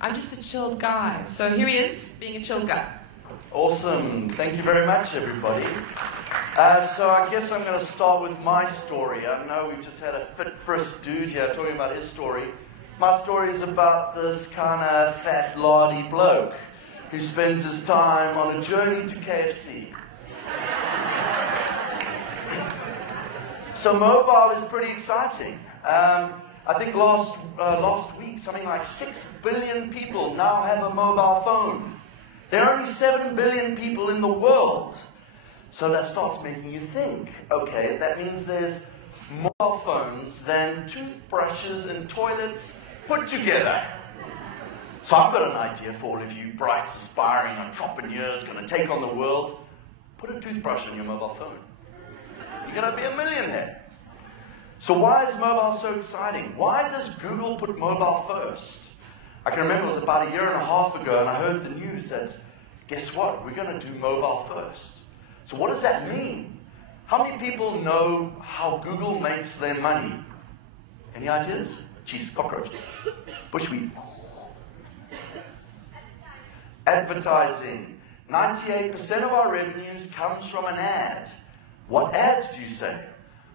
I'm just a chilled guy. So here he is, being a chilled guy. Awesome. Thank you very much, everybody. So I guess I'm going to start with my story. I know we just had a fit frisk dude here talking about his story. My story is about this kind of fat, lardy bloke who spends his time on a journey to KFC. So mobile is pretty exciting. I think last week, something like 6 billion people now have a mobile phone. There are only 7 billion people in the world. So that starts making you think, okay, that means there's more phones than toothbrushes and toilets put together. So I've got an idea for all of you bright, aspiring entrepreneurs going to take on the world. Put a toothbrush in your mobile phone. You're going to be a millionaire. So why is mobile so exciting? Why does Google put mobile first? I can remember it was about 1.5 years ago and I heard the news that, guess what, we're going to do mobile first. So what does that mean? How many people know how Google makes their money? Any ideas? Geez, cockroach. Bushweed. Advertising. 98% of our revenues comes from an ad. What ads do you say?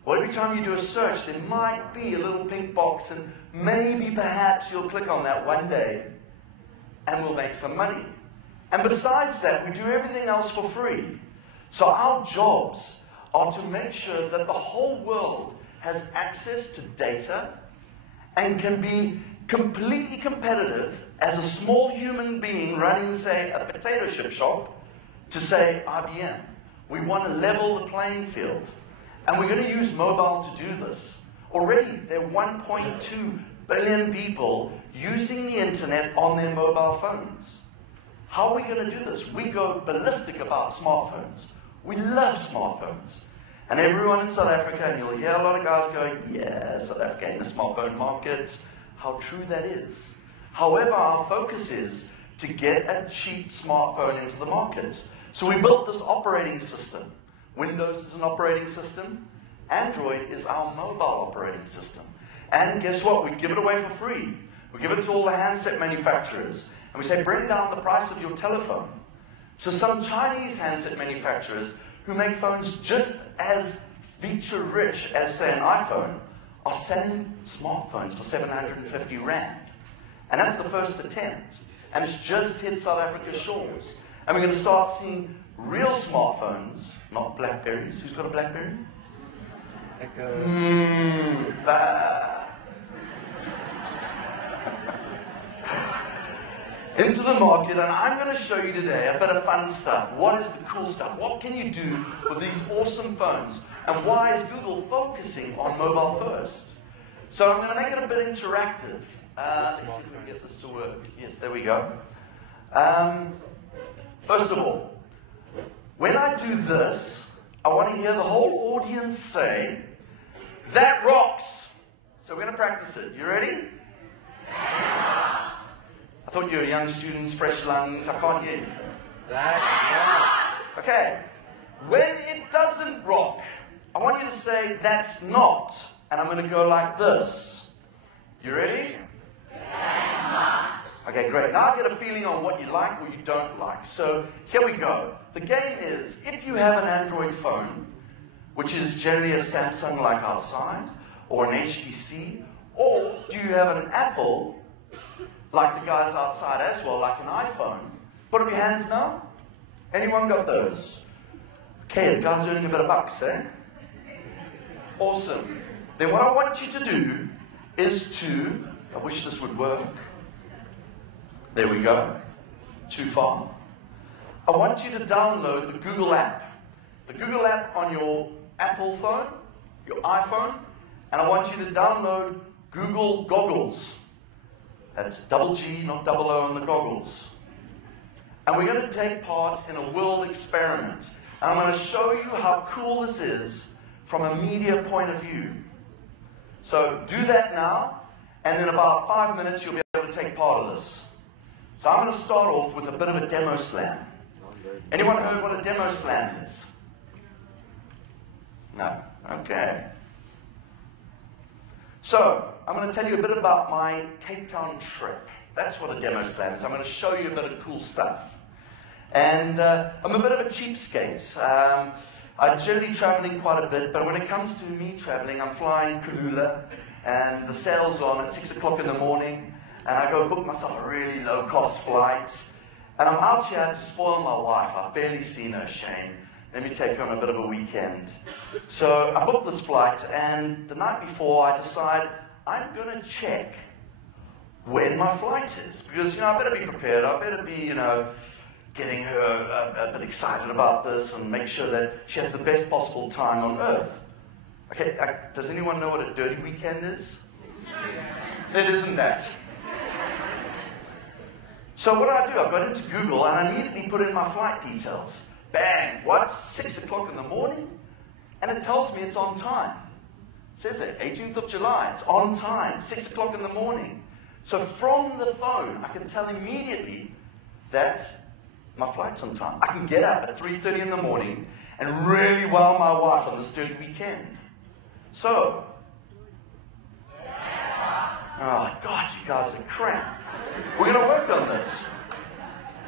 Well, every time you do a search, there might be a little pink box, and maybe, perhaps, you'll click on that one day, and we'll make some money. And besides that, we do everything else for free. So our jobs are to make sure that the whole world has access to data and can be completely competitive as a small human being running, say, a potato chip shop to, say, IBM. We want to level the playing field. And we're going to use mobile to do this. Already, there are 1.2 billion people using the internet on their mobile phones. How are we going to do this? We go ballistic about smartphones. We love smartphones. And everyone in South Africa, and you'll hear a lot of guys going, yeah, South Africa in the smartphone market. How true that is. However, our focus is to get a cheap smartphone into the market. So we built this operating system. Windows is an operating system. Android is our mobile operating system. And guess what? We give it away for free. We give it to all the handset manufacturers. And we say, bring down the price of your telephone. So some Chinese handset manufacturers who make phones just as feature-rich as, say, an iPhone are selling smartphones for 750 Rand. And that's the first attempt. And it's just hit South Africa's shores. And we're going to start seeing real smartphones, not Blackberries. Who's got a Blackberry? Into the market, and I'm going to show you today a bit of fun stuff. What is the cool stuff? What can you do with these awesome phones? And why is Google focusing on mobile first? So I'm going to make it a bit interactive. Let's see if we can get this to work. Yes, there we go. First of all, when I do this, I want to hear the whole audience say, "That rocks." So we're going to practice it. You ready? I thought you were young students, fresh lungs. I can't hear you. That rocks. Okay. When it doesn't rock, I want you to say, "That's not." And I'm going to go like this. You ready? That's not. Okay, great. Now I get a feeling on what you like or you don't like. So here we go. The game is, if you have an Android phone, which is generally a Samsung like outside, or an HTC, or do you have an Apple, like the guys outside as well, like an iPhone? Put up your hands now. Anyone got those? Okay, the guys are earning a bit of bucks, eh? Awesome. Then what I want you to do is to, I wish this would work. There we go. Too far. I want you to download the Google app. The Google app on your Apple phone, your iPhone, and I want you to download Google Goggles. That's double G, not double O on the goggles. And we're going to take part in a world experiment. And I'm going to show you how cool this is from a media point of view. So do that now, and in about 5 minutes you'll be able to take part of this. So I'm going to start off with a bit of a demo slam. Anyone heard what a demo slam is? No? Okay. So, I'm going to tell you a bit about my Cape Town trip. That's what a demo slam is. I'm going to show you a bit of cool stuff. And I'm a bit of a cheapskate. I'm generally traveling quite a bit, but when it comes to me traveling, I'm flying Kalula, and the sail's on at 6 o'clock in the morning, and I go book myself a really low-cost flight. And I'm out here to spoil my wife. I've barely seen her, Shane. Let me take her on a bit of a weekend. So I booked this flight, and the night before I decide I'm going to check when my flight is. Because, I better be prepared. I better be, getting her a bit excited about this and make sure that she has the best possible time on Earth. Okay, does anyone know what a dirty weekend is? It isn't that. So what I do, I got into Google and I immediately put in my flight details. Bang! What? 6 o'clock in the morning? And it tells me it's on time. It says it, 18th of July, it's on time, 6 o'clock in the morning. So from the phone, I can tell immediately that my flight's on time. I can get up at 3:30 in the morning and really wow my wife on this dirty weekend. So, oh God, you guys are crap. We're going to work on this.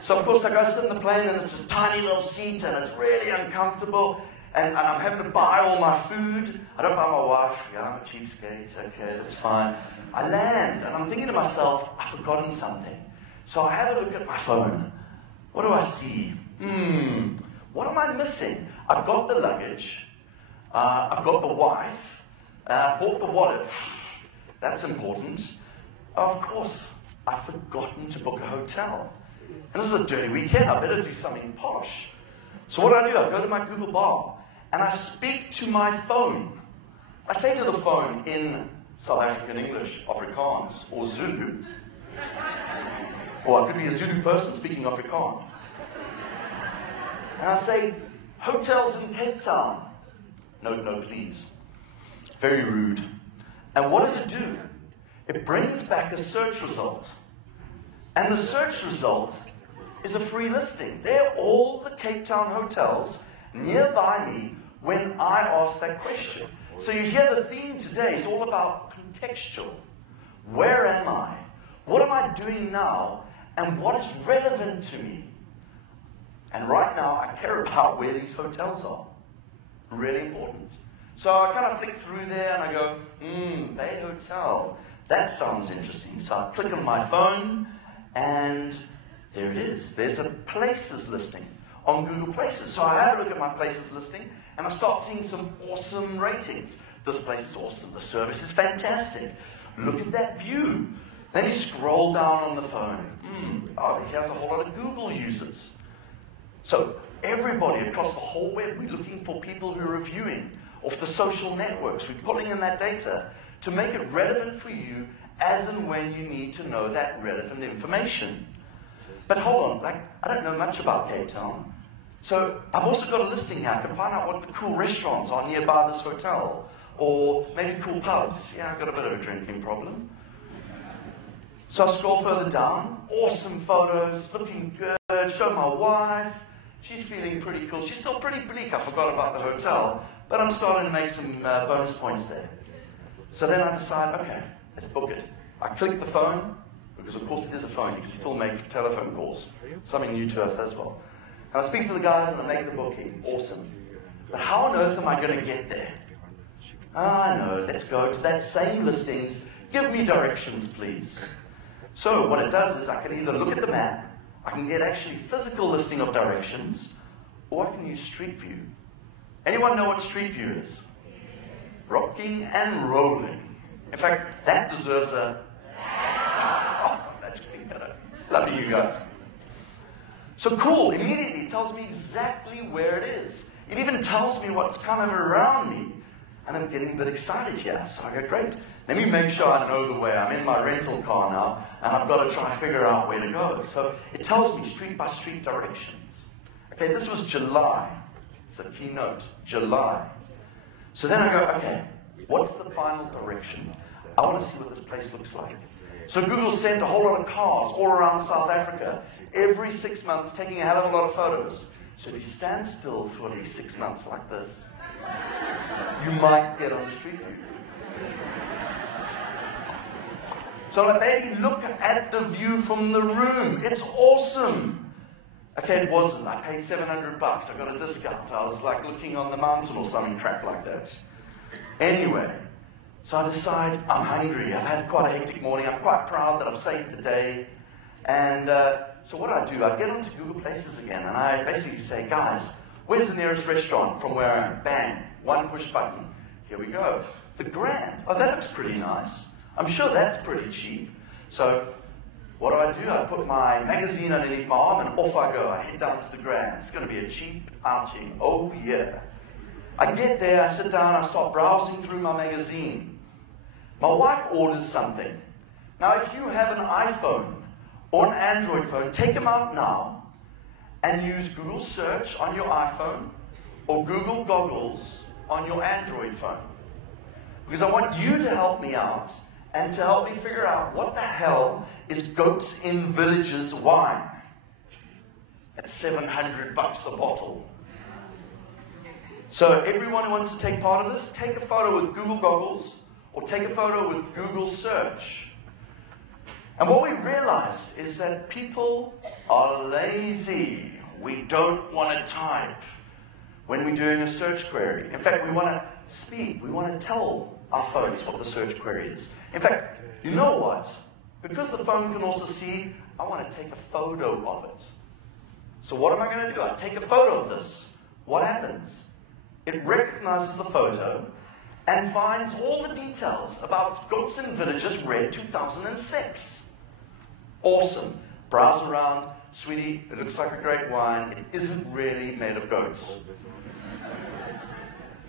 So of course I go sit in the plane and it's this tiny little seat and it's really uncomfortable and I'm having to buy all my food. I don't buy my wife. Yeah, I'm a cheapskate. Okay, that's fine. I land and I'm thinking to myself, I've forgotten something. So I have a look at my phone. What do I see? What am I missing? I've got the luggage. I've got the wife. I bought the wallet. That's important. Of course, I've forgotten to book a hotel. And this is a dirty weekend. I better do something posh. So what do? I go to my Google bar and I speak to my phone. I say to the phone in South African English, Afrikaans, or Zulu. Or I could be a Zulu person speaking Afrikaans. And I say, hotels in Cape Town. No, please. Very rude. And what does it do? It brings back a search result. And the search result is a free listing. They're all the Cape Town hotels nearby me when I ask that question. So you hear the theme today is all about contextual. Where am I? What am I doing now? And what is relevant to me? And right now, I care about where these hotels are. Really important. So I kind of flick through there and I go, Bay Hotel. That sounds interesting. So I click on my phone and there it is. There's a places listing on Google Places. So I have a look at my places listing and I start seeing some awesome ratings. This place is awesome. The service is fantastic. Look at that view. Then you scroll down on the phone. Oh, here's a whole lot of Google users. So everybody across the whole web, we're looking for people who are reviewing off the social networks. We're pulling in that data to make it relevant for you as and when you need to know that relevant information. But hold on, I don't know much about Cape Town. So I've also got a listing here. I can find out what the cool restaurants are nearby this hotel. Or maybe cool pubs. Yeah, I've got a bit of a drinking problem. So I scroll further down. Awesome photos, looking good. Show my wife. She's feeling pretty cool. She's still pretty bleak. I forgot about the hotel. But I'm starting to make some bonus points there. So then I decide, okay, let's book it. I click the phone, because of course it is a phone. You can still make telephone calls. Something new to us as well. And I speak to the guys and I make the booking. Awesome. But how on earth am I going to get there? I know, let's go to that same listings. Give me directions, please. So what it does is I can either look at the map, I can get actually physical listing of directions, or I can use Street View. Anyone know what Street View is? Rocking and rolling. In fact, that deserves a... Oh, that's getting better. Love you guys. So cool, immediately it tells me exactly where it is. It even tells me what's kind of around me. And I'm getting a bit excited here. So I go, great. Let me make sure I know the way. I'm in my rental car now, and I've got to try and figure out where to go. So it tells me street by street directions. Okay, this was July. It's a key note, July. So then I go, okay, what's the final direction? I want to see what this place looks like. So Google sent a whole lot of cars all around South Africa, every 6 months, taking a hell of a lot of photos. So if you stand still for at least 6 months like this, you might get on the Street View. So I'm like, baby, look at the view from the room. It's awesome. Okay, it wasn't. I paid $700. I got a discount. I was like looking on the mountain or something, crap like that. Anyway, so I decide I'm hungry. I've had quite a hectic morning. I'm quite proud that I've saved the day. And so what I do, I get onto Google Places again, and I basically say, guys, where's the nearest restaurant from where I am? Bang, one push button. Here we go. The Grand. Oh, that looks pretty nice. I'm sure that's pretty cheap. So what do? I put my magazine underneath my arm, and off I go. I head down to the Grand. It's going to be a cheap outing. Oh, yeah. I get there, I sit down, I start browsing through my magazine. My wife orders something. Now, if you have an iPhone or an Android phone, take them out now and use Google Search on your iPhone or Google Goggles on your Android phone. Because I want you to help me out and to help me figure out what the hell is Goats in Villages wine at $700 a bottle. So everyone who wants to take part of this, take a photo with Google Goggles or take a photo with Google Search. And what we realized is that people are lazy. We don't want to type when we're doing a search query. In fact, we want to speak. We want to tell our phones what the search query is. In fact, you know what? Because the phone can also see, I want to take a photo of it. So what am I going to do? I take a photo of this. What happens? It recognizes the photo and finds all the details about Goats in Villages Red 2006. Awesome. Browse around. Sweetie, it looks like a great wine. It isn't really made of goats.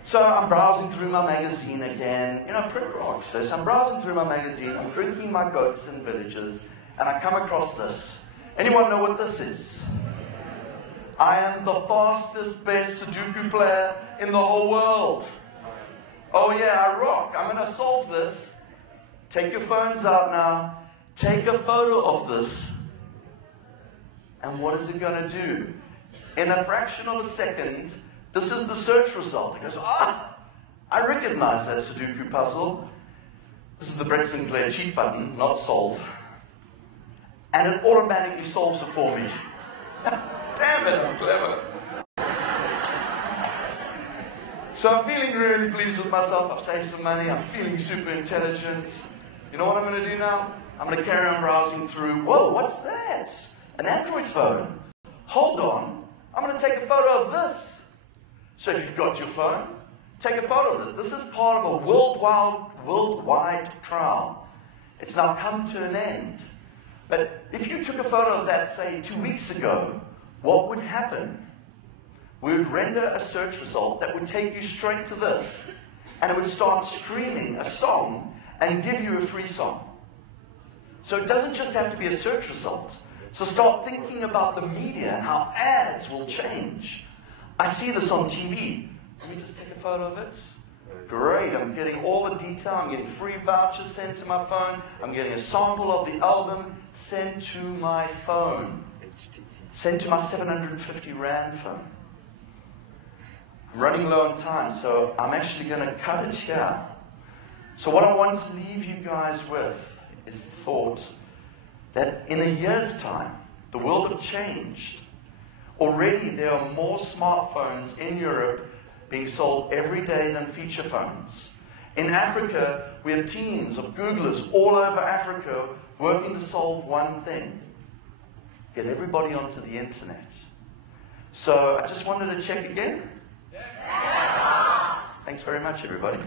So I'm browsing through my magazine again. You know, print rocks. So I'm browsing through my magazine. I'm drinking my Goats in Villages. And I come across this. Anyone know what this is? I am the fastest, best Sudoku player in the whole world. Oh yeah, I rock. I'm going to solve this. Take your phones out now. Take a photo of this. And what is it going to do? In a fraction of a second, this is the search result. It goes, I recognize that Sudoku puzzle. This is the Brett Sinclair cheat button, not solve. And it automatically solves it for me. Damn it, I'm clever. So I'm feeling really pleased with myself. I've saved some money. I'm feeling super intelligent. You know what I'm going to do now? I'm going to carry on browsing through. Whoa, what's that? An Android phone. Hold on. I'm going to take a photo of this. So if you've got your phone, take a photo of it. This is part of a worldwide trial. It's now come to an end. But if you took a photo of that, say, 2 weeks ago, what would happen? We would render a search result that would take you straight to this. And it would start streaming a song and give you a free song. So it doesn't just have to be a search result. So start thinking about the media and how ads will change. I see this on TV. Let me just take a photo of it. Great, I'm getting all the detail. I'm getting free vouchers sent to my phone. I'm getting a sample of the album sent to my phone. Sent to my 750 Rand phone. I'm running low on time, so I'm actually going to cut it here. So what I want to leave you guys with is the thought that in a year's time, the world has changed. Already there are more smartphones in Europe being sold every day than feature phones. In Africa, we have teams of Googlers all over Africa working to solve one thing: get everybody onto the internet. So I just wanted to check again. Thanks very much, everybody.